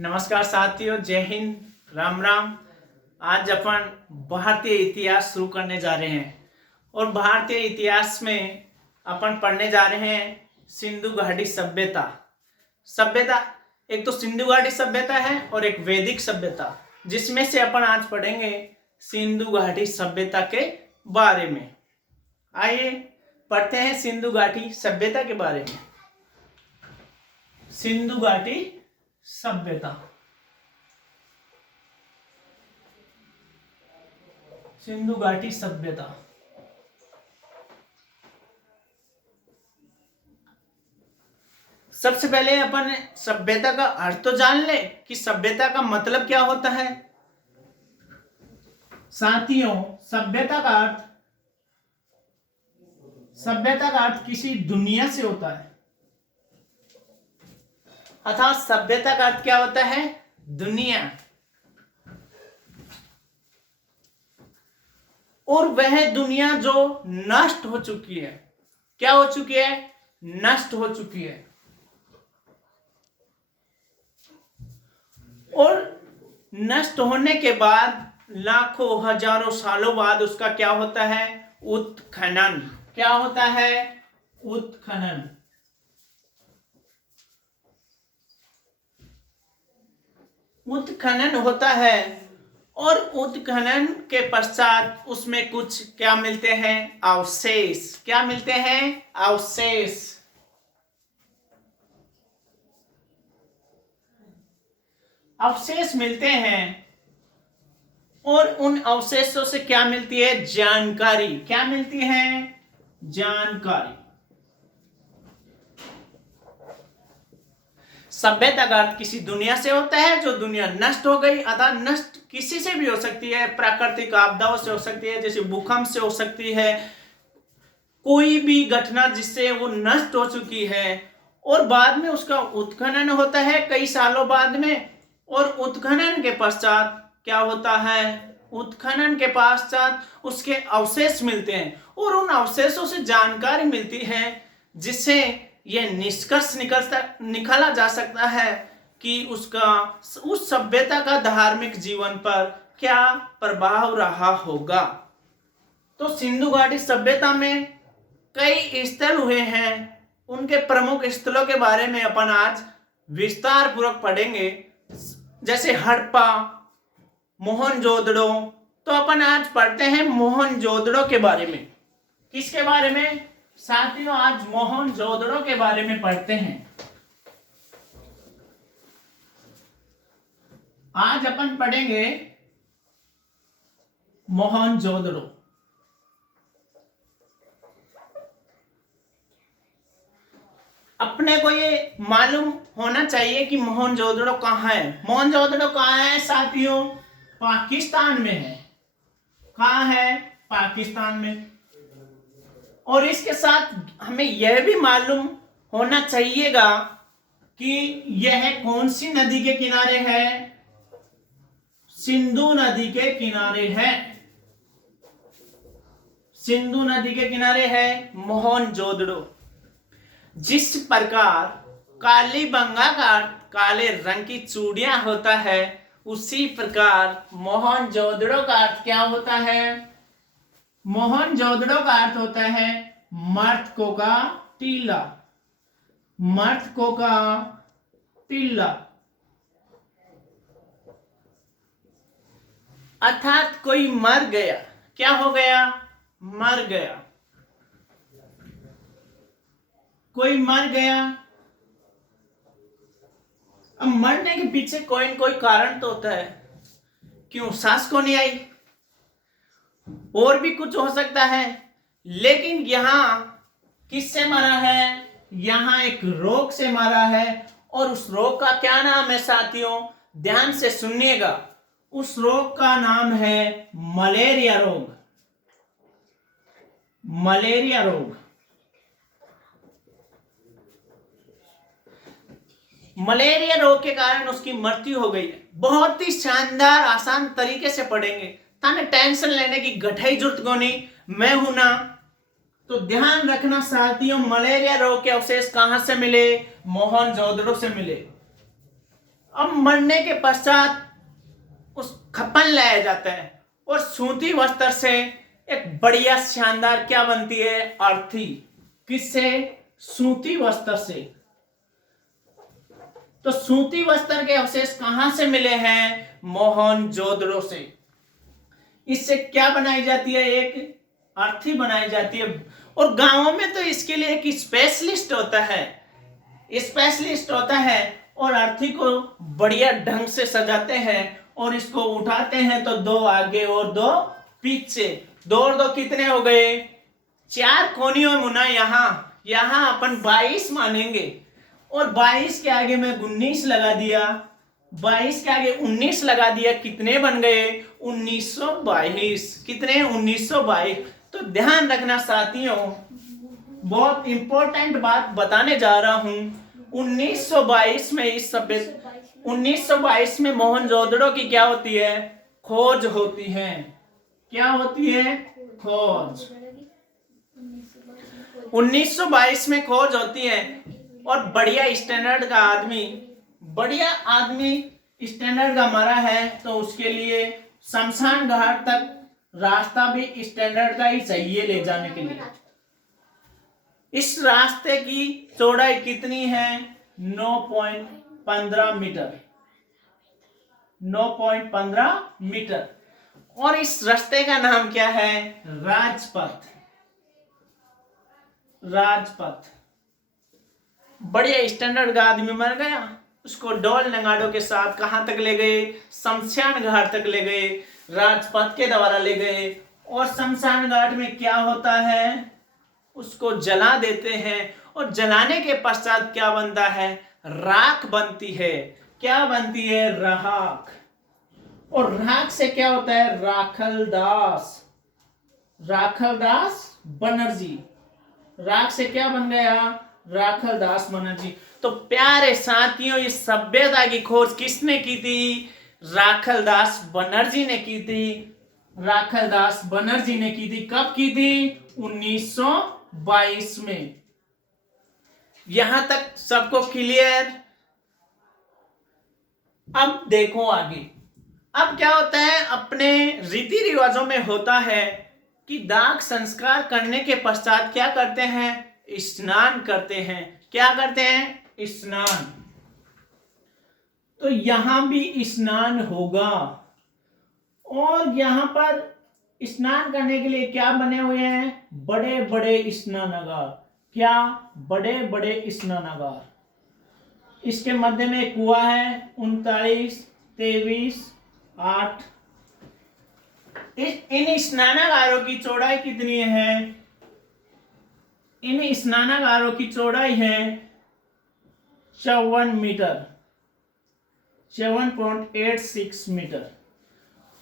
नमस्कार साथियों, जय हिंद, राम राम। आज अपन भारतीय इतिहास शुरू करने जा रहे हैं और भारतीय इतिहास में अपन पढ़ने जा रहे हैं सिंधु घाटी सभ्यता। एक तो सिंधु घाटी सभ्यता है और एक वैदिक सभ्यता, जिसमें से अपन आज पढ़ेंगे सिंधु घाटी सभ्यता के बारे में। आइए पढ़ते हैं सिंधु घाटी सभ्यता के बारे में। सिंधु घाटी सभ्यता। सिंधु घाटी सभ्यता सबसे पहले अपन सभ्यता का अर्थ तो जान ले कि सभ्यता का मतलब क्या होता है। साथियों, सभ्यता का अर्थ किसी दुनिया से होता है, अर्थात सभ्यता का अर्थ क्या होता है? दुनिया। और वह दुनिया जो नष्ट हो चुकी है। क्या हो चुकी है? नष्ट हो चुकी है। और नष्ट होने के बाद लाखों हजारों सालों बाद उसका क्या होता है? उत्खनन। क्या होता है? उत्खनन। उत्खनन होता है और उत्खनन के पश्चात उसमें कुछ क्या मिलते हैं? अवशेष। क्या मिलते हैं? अवशेष। अवशेष मिलते हैं और उन अवशेषों से क्या मिलती है? जानकारी। क्या मिलती है? जानकारी। सभ्यता का अर्थ किसी दुनिया से होता है जो दुनिया नष्ट हो गई, अर्थात नष्ट किसी से भी हो सकती है, प्राकृतिक आपदाओं से हो सकती है, जैसे भूकंप से हो सकती है, कोई भी घटना जिससे वो नष्ट हो चुकी है। और बाद में उसका उत्खनन होता है कई सालों बाद में, और उत्खनन के पश्चात क्या होता है? उत्खनन के पश्चात उसके अवशेष मिलते हैं और उन अवशेषों से जानकारी मिलती है, जिससे यह निष्कर्ष निकाला जा सकता है कि उस सभ्यता का धार्मिक जीवन पर क्या प्रभाव रहा होगा। तो सिंधु घाटी सभ्यता में कई स्थल हुए हैं, उनके प्रमुख स्थलों के बारे में अपन आज विस्तार पूर्वक पढ़ेंगे, जैसे हड़प्पा, मोहनजोदड़ो। तो अपन आज पढ़ते हैं मोहनजोदड़ो के बारे में। किसके बारे में साथियों? आज मोहनजोदड़ो के बारे में पढ़ते हैं। आज अपन पढ़ेंगे मोहनजोदड़ो। अपने को ये मालूम होना चाहिए कि मोहनजोदड़ो कहाँ है। मोहनजोदड़ो कहाँ है साथियों? पाकिस्तान में है। कहाँ है? पाकिस्तान में। और इसके साथ हमें यह भी मालूम होना चाहिएगा कि यह कौन सी नदी के किनारे है? सिंधु नदी के किनारे है। सिंधु नदी के किनारे है मोहनजोदड़ो। जिस प्रकार कालीबंगा का काले रंग की चूड़ियां होता है, उसी प्रकार मोहनजोदड़ो का अर्थ क्या होता है? मोहनजोदड़ो का अर्थ होता है मर्तकों का टीला। मर्तकों का टीला, अर्थात कोई मर गया। क्या हो गया? मर गया। कोई मर गया। अब मरने के पीछे कोई न कोई कारण तो होता है। क्यों? सांस को नहीं आई, और भी कुछ हो सकता है। लेकिन यहां किससे मरा है? यहां एक रोग से मरा है। और उस रोग का क्या नाम है साथियों? ध्यान से सुनिएगा। उस रोग का नाम है मलेरिया रोग। मलेरिया रोग। मलेरिया रोग के कारण उसकी मृत्यु हो गई। बहुत ही शानदार आसान तरीके से पढ़ेंगे, ताने टेंशन लेने की गठाई जरूरत को नहीं, मैं हूं ना। तो ध्यान रखना साथियों, मलेरिया रोग के अवशेष कहां से मिले? मोहनजोदड़ो से मिले। अब मरने के पश्चात उस खपन लाया जाता है और सूती वस्त्र से एक बढ़िया शानदार क्या बनती है, अर्थी। किससे? सूती वस्त्र से। तो सूती वस्त्र के अवशेष कहां से मिले हैं? मोहनजोदड़ो से। इससे क्या बनाई जाती है? एक अर्थी बनाई जाती है। और गांवों में तो इसके लिए एक स्पेशलिस्ट होता है, और अर्थी को बढ़िया ढंग से सजाते हैं और इसको उठाते हैं तो दो आगे और दो पीछे, दो और दो कितने हो गए? 4 कोनियों मुना। यहां अपन 22 मानेंगे और 22 के आगे मैं 19 लगा दिया, 22 के आगे 19 लगा दिया, कितने बन गए? 1922। कितने? 1922। तो ध्यान रखना साथियों, बहुत इंपॉर्टेंट बात बताने जा रहा हूं। 1922 में 1922 में मोहनजोदड़ो की क्या होती है? खोज होती है। क्या होती है? खोज। 1922 में खोज होती है और बढ़िया स्टैंडर्ड का मरा है तो उसके लिए शमशान घाट तक रास्ता भी स्टैंडर्ड का ही चाहिए ले जाने के लिए। इस रास्ते की चौड़ाई कितनी है? 9.15 मीटर। 9.15 मीटर। और इस रास्ते का नाम क्या है? राजपथ। बढ़िया स्टैंडर्ड का आदमी मर गया, उसको डोल नगाड़ों के साथ कहां तक ले गए? शमशान घाट तक ले गए, राजपथ के द्वारा ले गए। और शमशान घाट में क्या होता है? उसको जला देते हैं और जलाने के पश्चात क्या बनता है? राख बनती है। क्या बनती है? राख। और राख से क्या होता है? राखलदास बनर्जी। राख से क्या बन गया? राखलदास बनर्जी। तो प्यारे साथियों, इस सभ्यता की खोज किसने की थी? राखलदास बनर्जी ने की थी। राखलदास बनर्जी ने की थी। कब की थी? 1922 में। यहां तक सबको क्लियर? अब देखो आगे। अब क्या होता है? अपने रीति रिवाजों में होता है कि दाह संस्कार करने के पश्चात क्या करते हैं? स्नान करते हैं। क्या करते हैं? स्नान। तो यहां भी स्नान होगा और यहां पर स्नान करने के लिए क्या बने हुए हैं? बड़े बड़े स्नानागार। क्या? बड़े बड़े स्नानागार। इसके मध्य में एक कुआ है। 39, 23, 8। इन स्नानागारों की चौड़ाई कितनी है? इन स्नानागारों की चौड़ाई है 54 मीटर, 7.86 मीटर।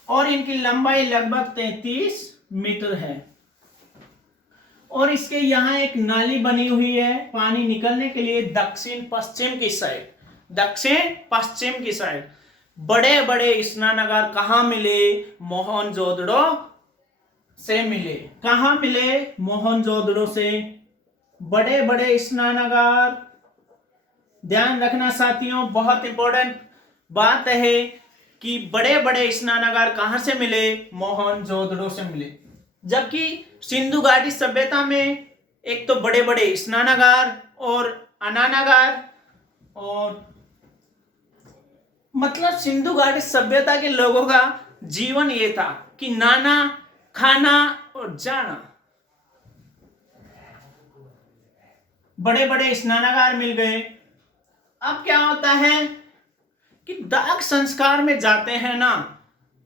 और इनकी लंबाई लगभग 33 मीटर है। और इसके यहां एक नाली बनी हुई है पानी निकलने के लिए दक्षिण पश्चिम की साइड। बड़े बड़े स्नानागार कहां मिले? मोहनजोदड़ो से मिले। कहां मिले? मोहनजोदड़ो से। बड़े बड़े स्नानागार, ध्यान रखना साथियों, बहुत इंपॉर्टेंट बात है कि बड़े बड़े स्नानागार कहां से मिले? मोहनजोदड़ो से मिले। जबकि सिंधु घाटी सभ्यता में एक तो बड़े बड़े स्नानागार और अनानागार, और मतलब सिंधु घाटी सभ्यता के लोगों का जीवन ये था कि नाना, खाना और जाना। बड़े बड़े स्नानागार मिल गए। अब क्या होता है कि दाह संस्कार में जाते हैं ना,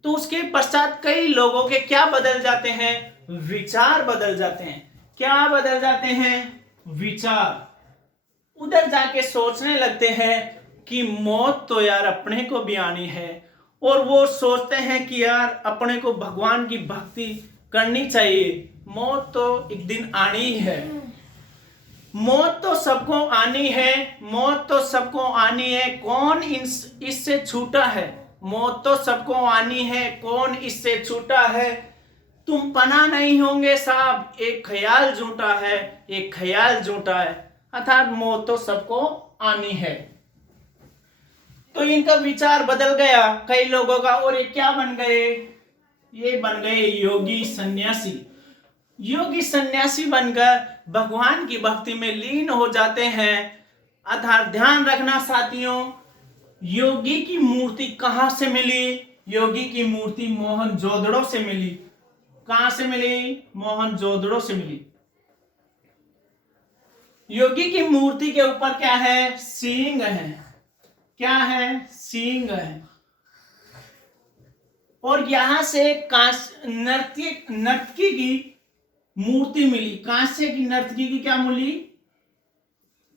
तो उसके पश्चात कई लोगों के क्या बदल जाते हैं? विचार बदल जाते हैं। क्या बदल जाते हैं? विचार। उधर जाके सोचने लगते हैं कि मौत तो यार अपने को भी आनी है, और वो सोचते हैं कि यार अपने को भगवान की भक्ति करनी चाहिए। मौत तो एक दिन आनी ही है। मौत तो सबको आनी है। मौत तो सबको आनी है। कौन इससे छूटा है? मौत तो सबको आनी है। कौन इससे छूटा है? तुम पना नहीं होंगे साहब, एक ख्याल झूठा है, एक ख्याल झूठा है। अर्थात मौत तो सबको आनी है। तो इनका विचार बदल गया कई लोगों का, और ये क्या बन गए, ये बन गए योगी सन्यासी। योगी सन्यासी बनकर भगवान की भक्ति में लीन हो जाते हैं। अर्थात ध्यान रखना साथियों, योगी की मूर्ति कहां से मिली? योगी की मूर्ति मोहनजोदड़ो से मिली। कहां से मिली? मोहनजोदड़ो से मिली। योगी की मूर्ति के ऊपर क्या है? सींग है। क्या है? सींग है। और यहां से नर्तकी की मूर्ति मिली। कांसे की नर्तकी की क्या मिली?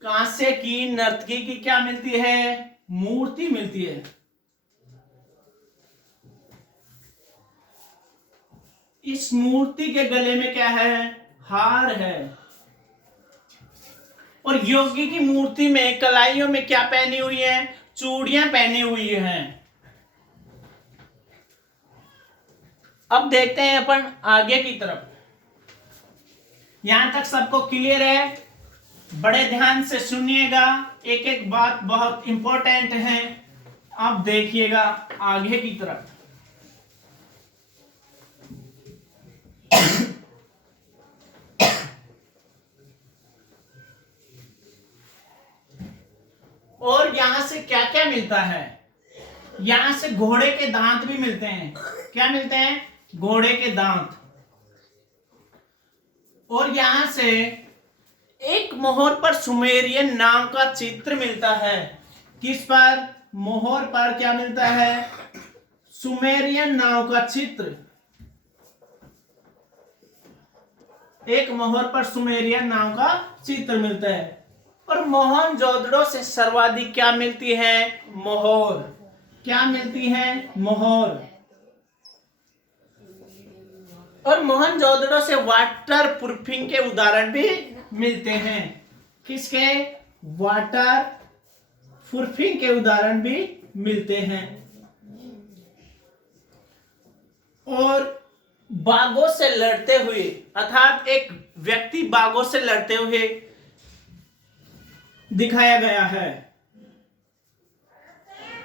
कांसे की नर्तकी की क्या मिलती है? मूर्ति मिलती है। इस मूर्ति के गले में क्या है? हार है। और योगी की मूर्ति में कलाइयों में क्या पहनी हुई है? चूड़ियां पहनी हुई हैं। अब देखते हैं अपन आगे की तरफ। यहां तक सबको क्लियर है? बड़े ध्यान से सुनिएगा, एक एक बात बहुत इंपॉर्टेंट है। अब देखिएगा आगे की तरफ। और यहां से क्या क्या मिलता है? यहां से घोड़े के दांत भी मिलते हैं। क्या मिलते हैं? घोड़े के दांत। और यहां से एक मोहर पर सुमेरियन नाम का चित्र मिलता है। किस पर? मोहर पर क्या मिलता है? सुमेरियन नाम का चित्र। एक मोहर पर सुमेरियन नाम का चित्र मिलता है। और मोहनजोदड़ो से सर्वाधिक क्या मिलती है? मोहर। क्या मिलती है? मोहर। और मोहनजोदड़ो से वाटर प्रूफिंग के उदाहरण भी मिलते हैं। किसके? वाटर प्रूफिंग के उदाहरण भी मिलते हैं। और बाघों से लड़ते हुए, अर्थात एक व्यक्ति बाघों से लड़ते हुए दिखाया गया है।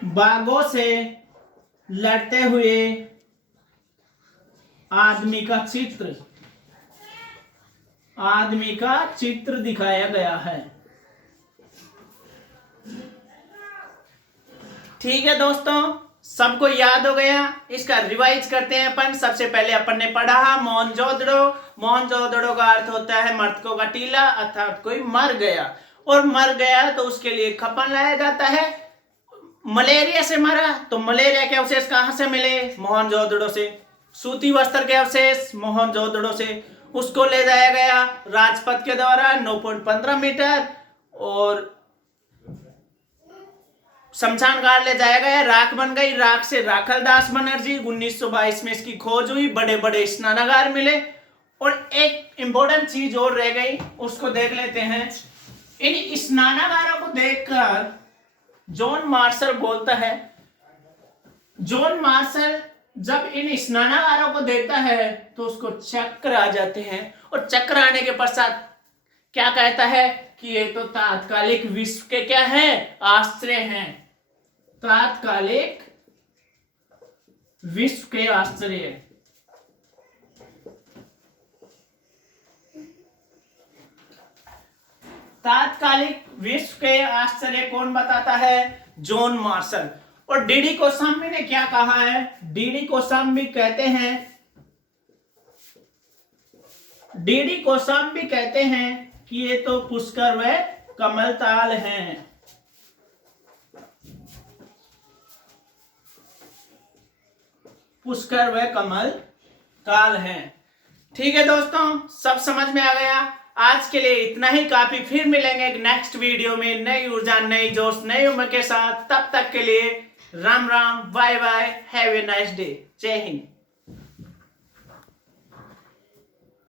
बाघों से लड़ते हुए आदमी का चित्र, आदमी का चित्र दिखाया गया है। ठीक है दोस्तों, सबको याद हो गया? इसका रिवाइज करते हैं अपन। सबसे पहले अपन ने पढ़ा मोहनजोदड़ो। मोहनजोदड़ो का अर्थ होता है मृतकों का टीला, अर्थात कोई मर गया। और मर गया तो उसके लिए खपन लाया जाता है। मलेरिया से मरा तो मलेरिया के अवशेष कहां से मिले? मोहनजोदड़ो से। सूती वस्त्र के अवशेष मोहनजोदड़ो से। उसको ले जाया गया राजपथ के द्वारा 9.15 मीटर, और शमशान घाट ले जाया गया। राख बन गई। राख से राखलदास बनर्जी 1922 में इसकी खोज हुई। बड़े बड़े स्नानागार मिले। और एक इंपॉर्टेंट चीज और रह गई, उसको देख लेते हैं। इन स्नानागारों को देखकर जॉन मार्शल बोलता है, जॉन मार्शल जब इन स्नानागारों को देखता है तो उसको चक्कर आ जाते हैं। और चक्कर आने के पश्चात क्या कहता है कि ये तो तात्कालिक विश्व के क्या है? आश्चर्य हैं। तात्कालिक विश्व के आश्चर्य। तात्कालिक विश्व के आश्चर्य कौन बताता है? John Marshall. और डीडी कोशाम्बी ने क्या कहा है? डीडी कोशाम्बी कहते हैं, डीडी कोशाम्बी कहते हैं कि ये तो पुष्कर व कमलताल हैं। पुष्कर व कमलताल हैं। ठीक है दोस्तों, सब समझ में आ गया? आज के लिए इतना ही काफी। फिर मिलेंगे एक नेक्स्ट वीडियो में नई ऊर्जा, नई जोश, नई उम्र के साथ। तब तक के लिए Ram Ram, bye bye, have a nice day. जय हिंद।